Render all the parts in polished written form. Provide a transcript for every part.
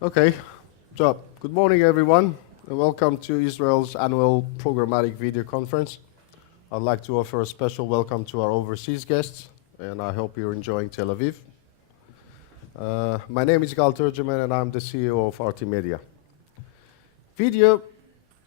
Okay, so good morning everyone, and welcome to Israel's annual Programmatic video conference. I'd like to offer a special welcome to our overseas guests, and I hope you're enjoying Tel Aviv. My name is Turjeman, and I'm the CEO of ArtiMedia. Video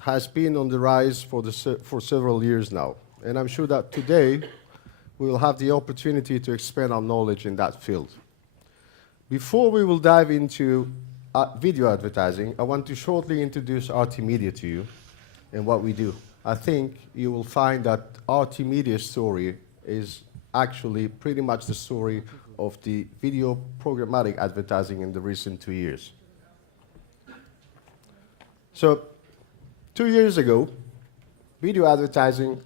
has been on the rise for several years now, and I'm sure that today we will have the opportunity to expand our knowledge in that field. Before we will dive into video advertising, I want to shortly introduce ArtiMedia to you and what we do. I think you will find that ArtiMedia's story is actually pretty much the story of the video programmatic advertising in the recent 2 years. So, 2 years ago, video advertising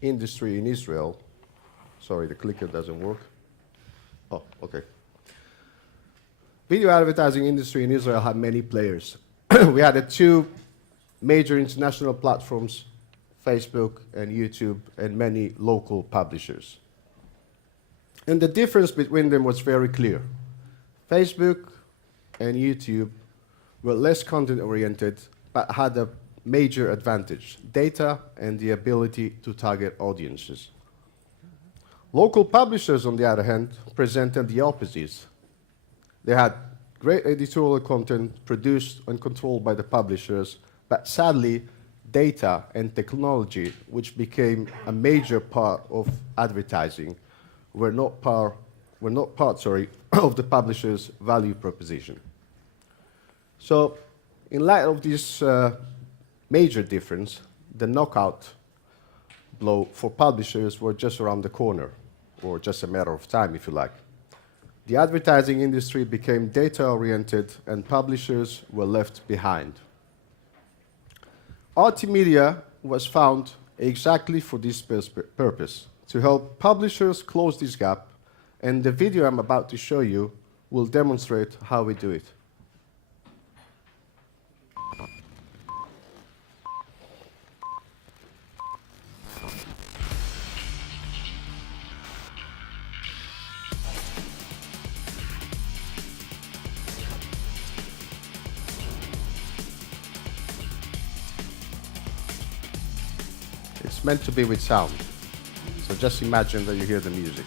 industry in Israel, sorry, the clicker doesn't work. Oh, okay. Video advertising industry in Israel had many players. We had the two major international platforms, Facebook and YouTube, and many local publishers. And the difference between them was very clear. Facebook and YouTube were less content-oriented, but had a major advantage: data and the ability to target audiences. Local publishers, on the other hand, presented the opposites. They had great editorial content produced and controlled by the publishers, but sadly, data and technology, which became a major part of advertising, were not part of the publisher's value proposition. So, in light of this major difference, the knockout blow for publishers were just around the corner, or just a matter of time, if you like. The advertising industry became data-oriented, and publishers were left behind. ArtiMedia was found exactly for this purpose, to help publishers close this gap, and the video I'm about to show you will demonstrate how we do it. It's meant to be with sound, so just imagine that you hear the music.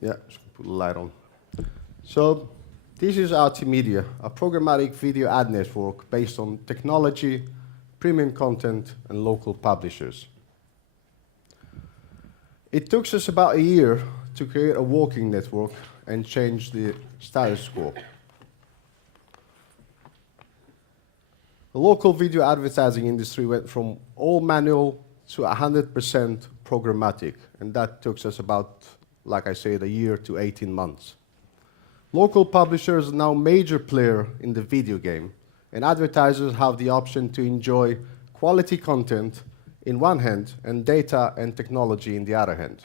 Yeah, just put the light on. So, this is ArtiMedia, a programmatic video ad network based on technology, premium content, and local publishers. It took us about a year to create a working network and change the status quo. The local video advertising industry went from all manual to 100% programmatic, and that took us about, like I said, a year to 18 months. Local publishers are now a major player in the video game, and advertisers have the option to enjoy quality content in one hand and data and technology in the other hand.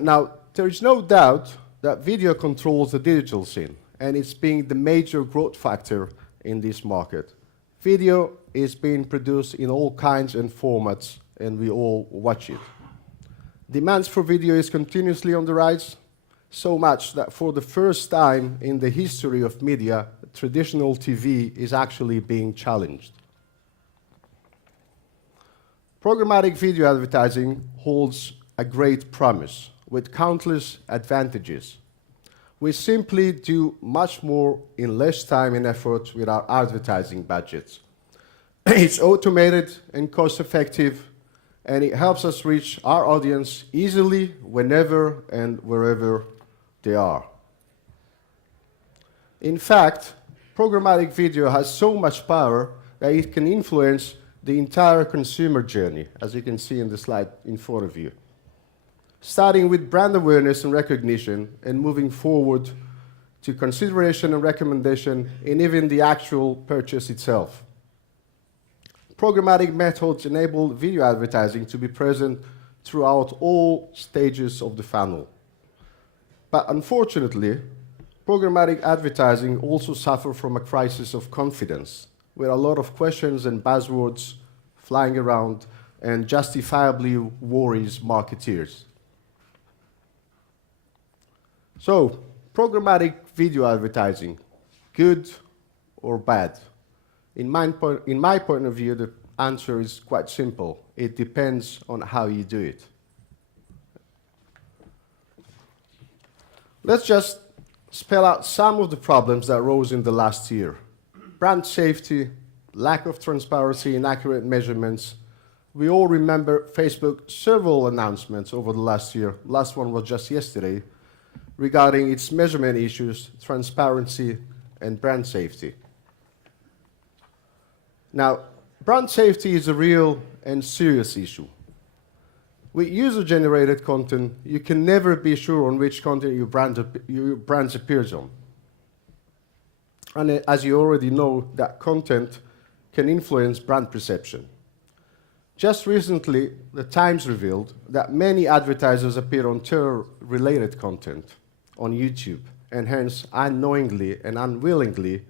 Now, there is no doubt that video controls the digital scene, and it's being the major growth factor in this market. Video is being produced in all kinds and formats, and we all watch it. Demands for video is continuously on the rise, so much that for the first time in the history of media, traditional TV is actually being challenged. Programmatic video advertising holds a great promise with countless advantages. We simply do much more in less time and effort with our advertising budgets. It's automated and cost-effective, and it helps us reach our audience easily whenever and wherever they are. In fact, programmatic video has so much power that it can influence the entire consumer journey, as you can see in the slide in front of you. Starting with brand awareness and recognition and moving forward to consideration and recommendation and even the actual purchase itself. Programmatic methods enable video advertising to be present throughout all stages of the funnel. But unfortunately, programmatic advertising also suffers from a crisis of confidence, with a lot of questions and buzzwords flying around and justifiably worries marketeers. So, programmatic video advertising, good or bad? In my point of view, the answer is quite simple. It depends on how you do it. Let's just spell out some of the problems that arose in the last year. Brand safety, lack of transparency, inaccurate measurements. We all remember Facebook's several announcements over the last year. Last one was just yesterday, regarding its measurement issues, transparency, and brand safety. Now, brand safety is a real and serious issue. With user-generated content, you can never be sure on which content your brand appears on. And as you already know, that content can influence brand perception. Just recently, the Times revealed that many advertisers appear on terror-related content on YouTube, and hence unknowingly and unwillingly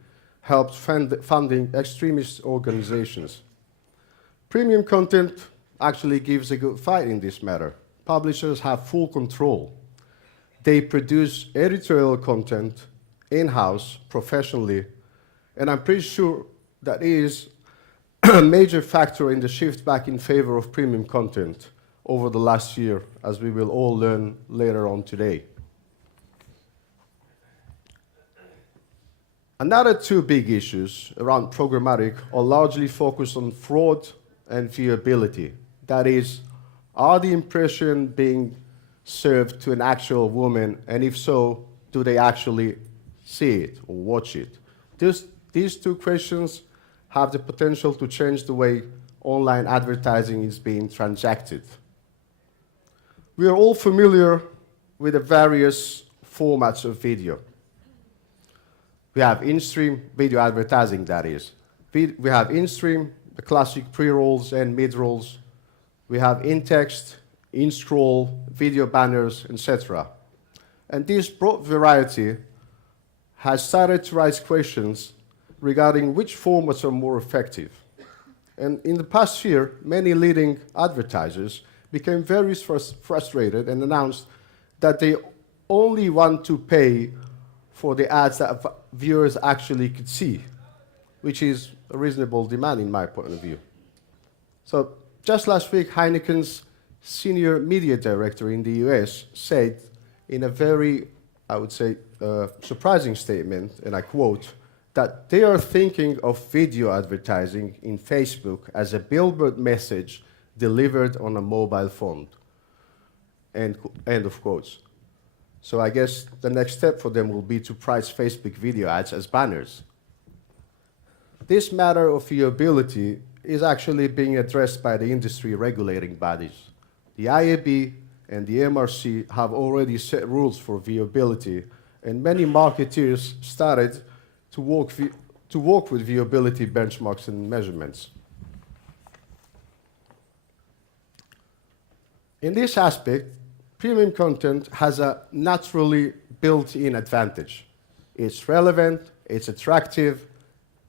helped funding extremist organizations. Premium content actually gives a good fight in this matter. Publishers have full control. They produce editorial content in-house, professionally, and I'm pretty sure that is a major factor in the shift back in favor of premium content over the last year, as we will all learn later on today. Another two big issues around programmatic are largely focused on fraud and viewability. That is, are the impressions being served to an actual woman, and if so, do they actually see it or watch it? These two questions have the potential to change the way online advertising is being transacted. We are all familiar with the various formats of video. We have in-stream video advertising, that is. We have in-stream, the classic pre-rolls and mid-rolls. We have in-text, in-scroll, video banners, etc. And this broad variety has started to raise questions regarding which formats are more effective. And in the past year, many leading advertisers became very frustrated and announced that they only want to pay for the ads that viewers actually could see, which is a reasonable demand in my point of view. So just last week, Heineken's senior media director in the US said in a very, I would say, surprising statement, and I quote, that they are thinking of video advertising in Facebook as a billboard message delivered on a mobile phone. End of quotes. So I guess the next step for them will be to price Facebook video ads as banners. This matter of viewability is actually being addressed by the industry regulating bodies. The IAB and the MRC have already set rules for viewability, and many marketeers started to work with viewability benchmarks and measurements. In this aspect, premium content has a naturally built-in advantage. It's relevant, it's attractive,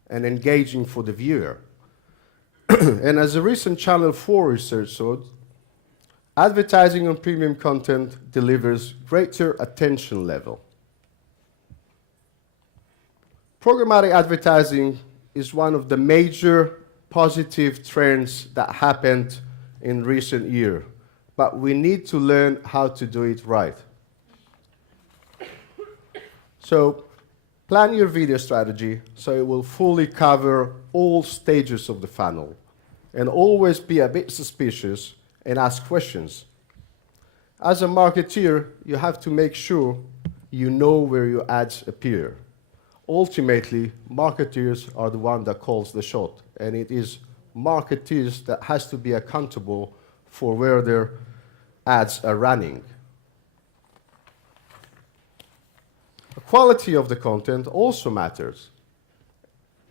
and engaging for the viewer. And as a recent Channel 4 research showed, advertising on premium content delivers greater attention level. Programmatic advertising is one of the major positive trends that happened in recent years, but we need to learn how to do it right. So, plan your video strategy so it will fully cover all stages of the funnel, and always be a bit suspicious and ask questions. As a marketeer, you have to make sure you know where your ads appear. Ultimately, marketeers are the one that calls the shot, and it is marketeers that has to be accountable for where their ads are running. The quality of the content also matters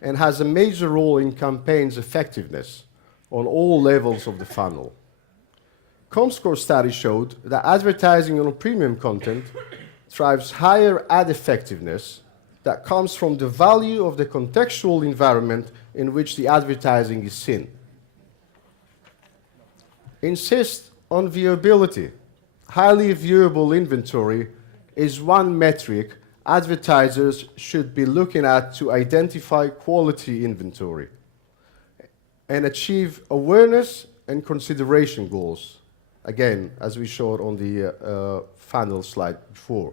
and has a major role in campaigns' effectiveness on all levels of the funnel. Comscore study showed that advertising on premium content drives higher ad effectiveness that comes from the value of the contextual environment in which the advertising is seen. Insist on viewability. Highly viewable inventory is one metric advertisers should be looking at to identify quality inventory and achieve awareness and consideration goals. Again, as we showed on the funnel slide before.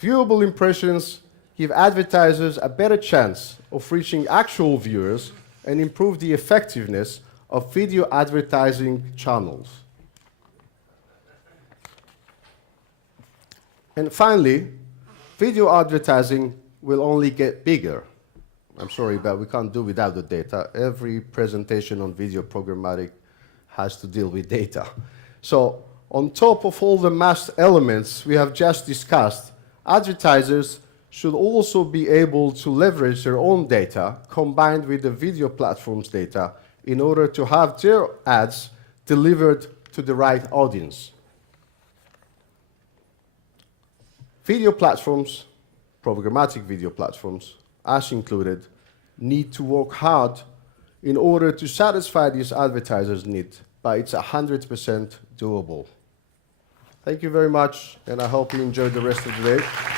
Viewable impressions give advertisers a better chance of reaching actual viewers and improve the effectiveness of video advertising channels. And finally, video advertising will only get bigger. I'm sorry, but we can't do without the data. Every presentation on video programmatic has to deal with data. So, on top of all the masked elements we have just discussed, advertisers should also be able to leverage their own data combined with the video platform's data in order to have their ads delivered to the right audience. Video platforms, programmatic video platforms, us included, need to work hard in order to satisfy these advertisers' needs, but it's 100% doable. Thank you very much, and I hope you enjoyed the rest of the day.